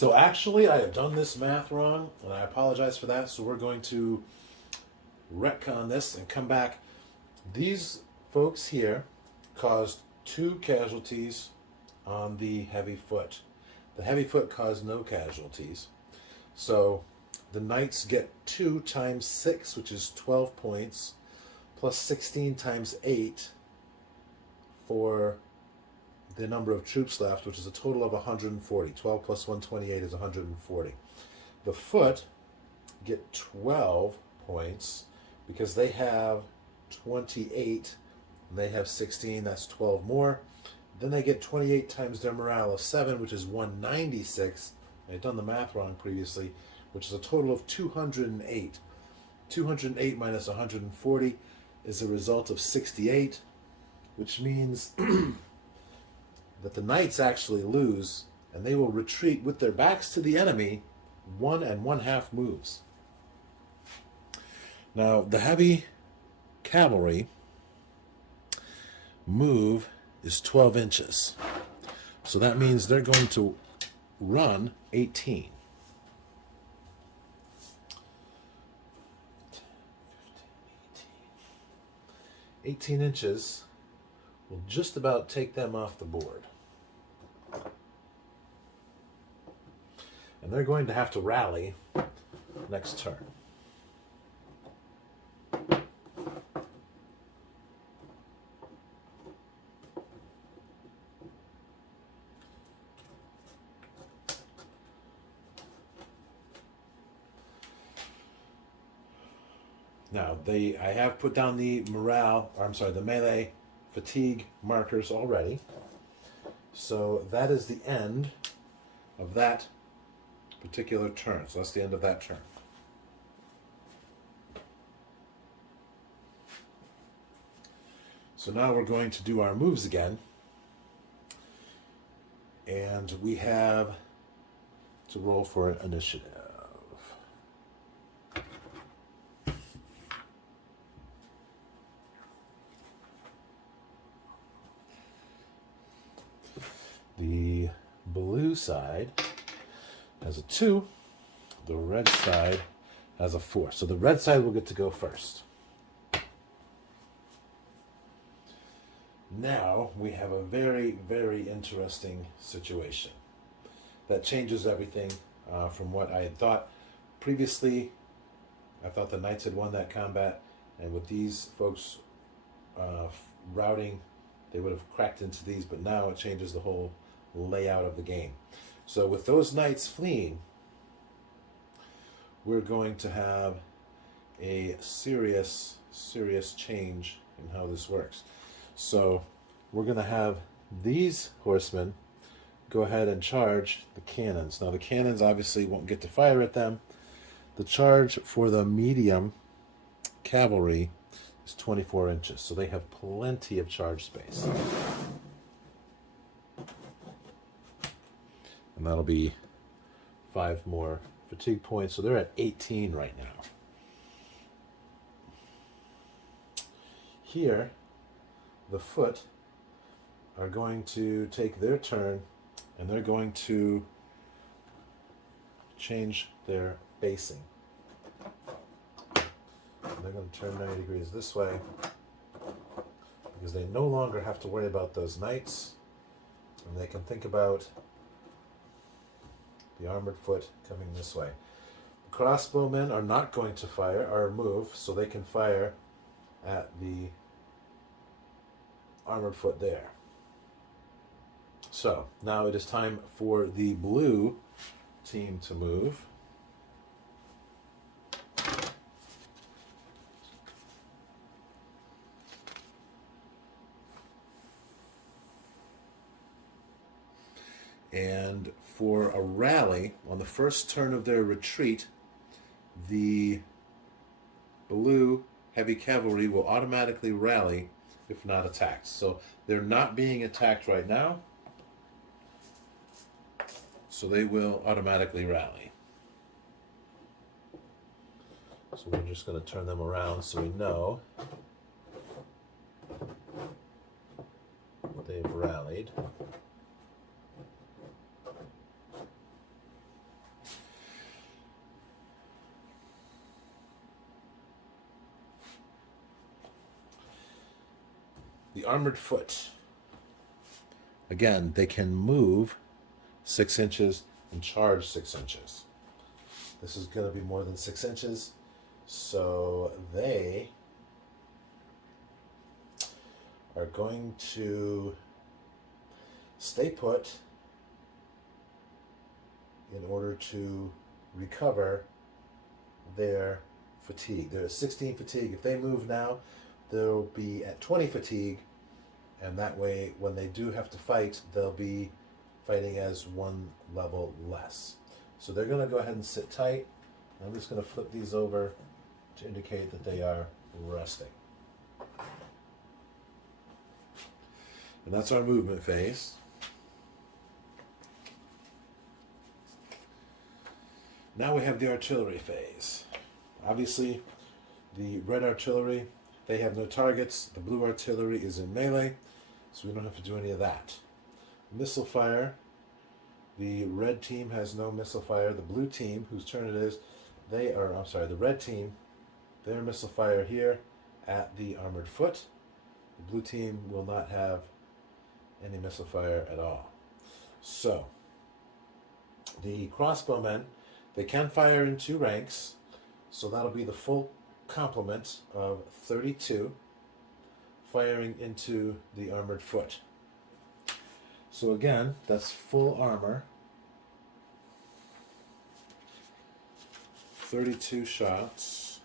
So actually, I have done this math wrong, and I apologize for that. So we're going to retcon this and come back. These folks here caused 2 casualties on the heavy foot. The heavy foot caused no casualties. So the knights get 2 times 6, which is 12 points, plus 16 times 8 for the number of troops left, which is a total of 140. 12 plus 128 is 140. The foot get 12 points because they have 28, and they have 16, that's 12 more. Then they get 28 times their morale of 7, which is 196. I'd done the math wrong previously, which is a total of 208. 208 minus 140 is a result of 68, which means that the knights actually lose, and they will retreat with their backs to the enemy 1 1/2 moves. Now, the heavy cavalry move is 12 inches. So that means they're going to run 18. 18 inches will just about take them off the board. And they're going to have to rally next turn. Now, I have put down the the melee fatigue markers already. So that is the end of that particular turn. So that's the end of that turn. So now we're going to do our moves again. And we have to roll for initiative. The blue side has a 2. The red side has a 4. So the red side will get to go first. Now we have a very, very interesting situation that changes everything from what I had thought. Previously, I thought the knights had won that combat, and with these folks routing, they would have cracked into these, but now it changes the whole layout of the game. So with those knights fleeing, we're going to have a serious change in how this works. So we're going to have these horsemen go ahead and charge the cannons. Now the cannons obviously won't get to fire at them. The charge for the medium cavalry is 24 inches, so they have plenty of charge space. And that'll be 5 more fatigue points. So they're at 18 right now. Here, the foot are going to take their turn, and they're going to change their facing. And they're going to turn 90 degrees this way because they no longer have to worry about those knights, and they can think about the armored foot coming this way. The crossbowmen are not going to fire or move, so they can fire at the armored foot there. So now it is time for the blue team to move. And for a rally, on the first turn of their retreat, the blue heavy cavalry will automatically rally if not attacked. So they're not being attacked right now, so they will automatically rally. So we're just going to turn them around so we know they've rallied. the armored foot. Again, they can move 6 inches and charge 6 inches. This is going to be more than 6 inches, so they are going to stay put in order to recover their fatigue. They're at 16 fatigue. If they move now, they'll be at 20 fatigue, and that way when they do have to fight, they'll be fighting as one level less. So they're going to go ahead and sit tight. I'm just going to flip these over to indicate that they are resting. And that's our movement phase. Now we have the artillery phase. Obviously, the red artillery, they have no targets. The blue artillery is in melee, so we don't have to do any of that. Missile fire, the red team has no missile fire. The blue team, whose turn it is, the red team, their missile fire here at the armored foot. The blue team will not have any missile fire at all. So, the crossbowmen, they can fire in 2 ranks, so that'll be the full complement of 32 firing into the armored foot. So again, that's full armor, 32 shots,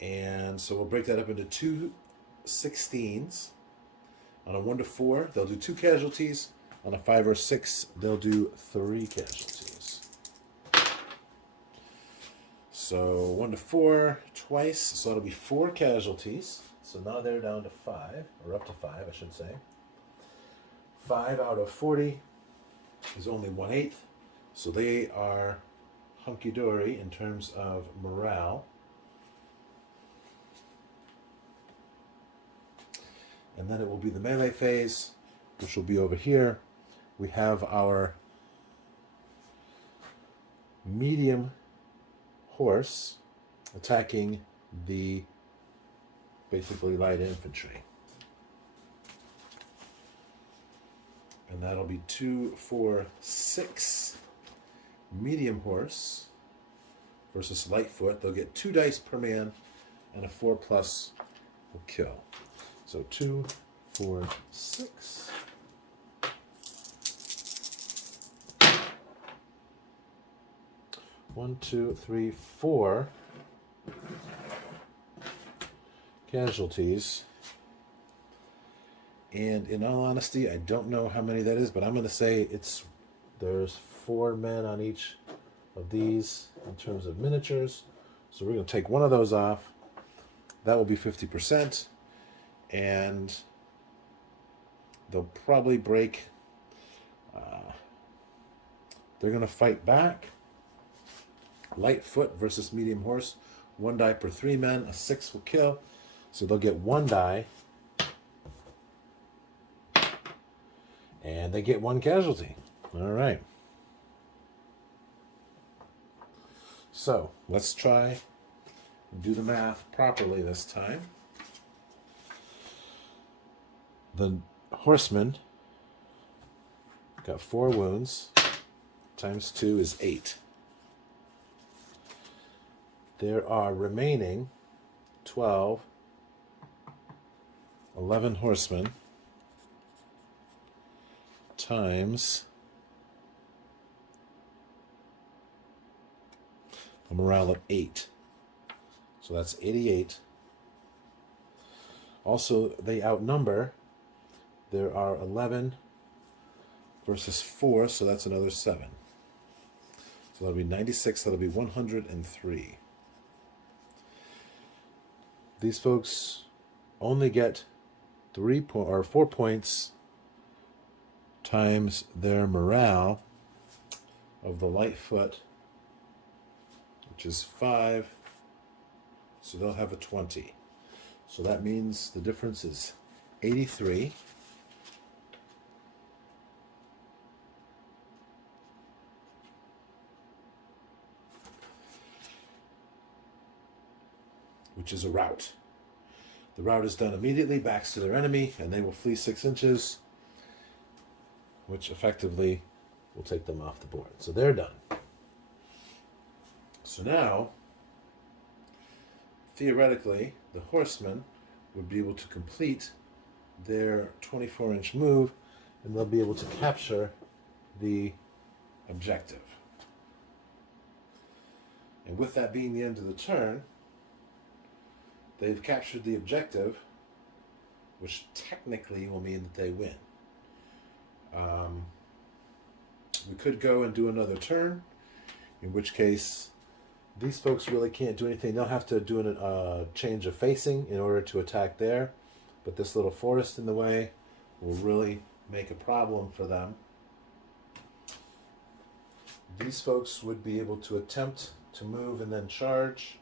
and so we'll break that up into 2 16s. On a 1 to 4, they'll do 2 casualties. On a 5 or 6, they'll do 3 casualties. So 1 to 4 twice, so that'll be 4 casualties. So now they're down to 5, or up to 5, I should say. 5 out of 40 is only 1/8, so they are hunky-dory in terms of morale. And then it will be the melee phase, which will be over here. We have our medium horse attacking the basically light infantry. And that'll be 2, 4, 6 medium horse versus light foot. They'll get 2 dice per man, and a 4+ will kill. So 2, 4, 6. One, 2, 3, 4 casualties. And in all honesty, I don't know how many that is, but I'm going to say there's 4 men on each of these in terms of miniatures. So we're going to take one of those off. That will be 50%. And they'll probably break. They're going to fight back. Light foot versus medium horse. 1 die per 3 men. A 6 will kill. So they'll get 1 die. And they get 1 casualty. All right. So let's try and do the math properly this time. The horseman got 4 wounds. Times 2 is 8. There are remaining 11 horsemen times a morale of 8. So that's 88. Also, they outnumber. There are 11 versus 4, so that's another 7. So that'll be 96, that'll be 103. These folks only get 4 points times their morale of the light foot, which is 5. So they'll have a 20. So that means the difference is 83. Which is a rout. The rout is done immediately, backs to their enemy, and they will flee 6 inches, which effectively will take them off the board. So they're done. So now, theoretically, the horsemen would be able to complete their 24-inch move, and they'll be able to capture the objective. And with that being the end of the turn, they've captured the objective, which technically will mean that they win. We could go and do another turn, in which case these folks really can't do anything. They'll have to do a change of facing in order to attack there, but this little forest in the way will really make a problem for them. These folks would be able to attempt to move and then charge,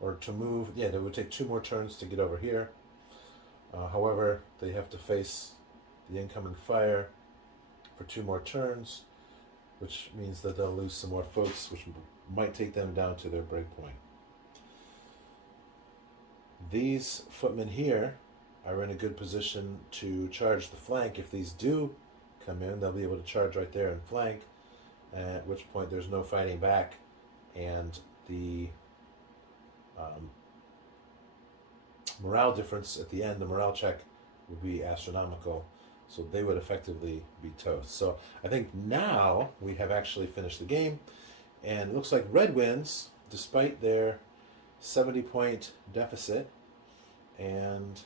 or to move, yeah, they would take 2 more turns to get over here. However, they have to face the incoming fire for 2 more turns, which means that they'll lose some more folks, which might take them down to their break point. These footmen here are in a good position to charge the flank. If these do come in, they'll be able to charge right there and flank, at which point there's no fighting back, and the morale difference at the end, the morale check, would be astronomical. So they would effectively be toast. So I think now we have actually finished the game, and it looks like red wins despite their 70-point deficit, and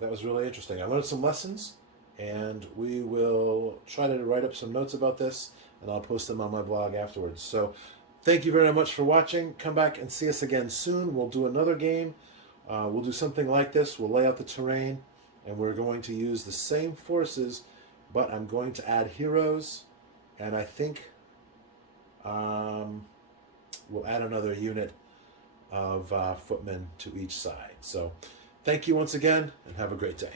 that was really interesting. I learned some lessons, and we will try to write up some notes about this, and I'll post them on my blog afterwards. So thank you very much for watching. Come back and see us again soon. We'll do another game. We'll do something like this. We'll lay out the terrain, and we're going to use the same forces, but I'm going to add heroes, and I think we'll add another unit of footmen to each side. So thank you once again, and have a great day.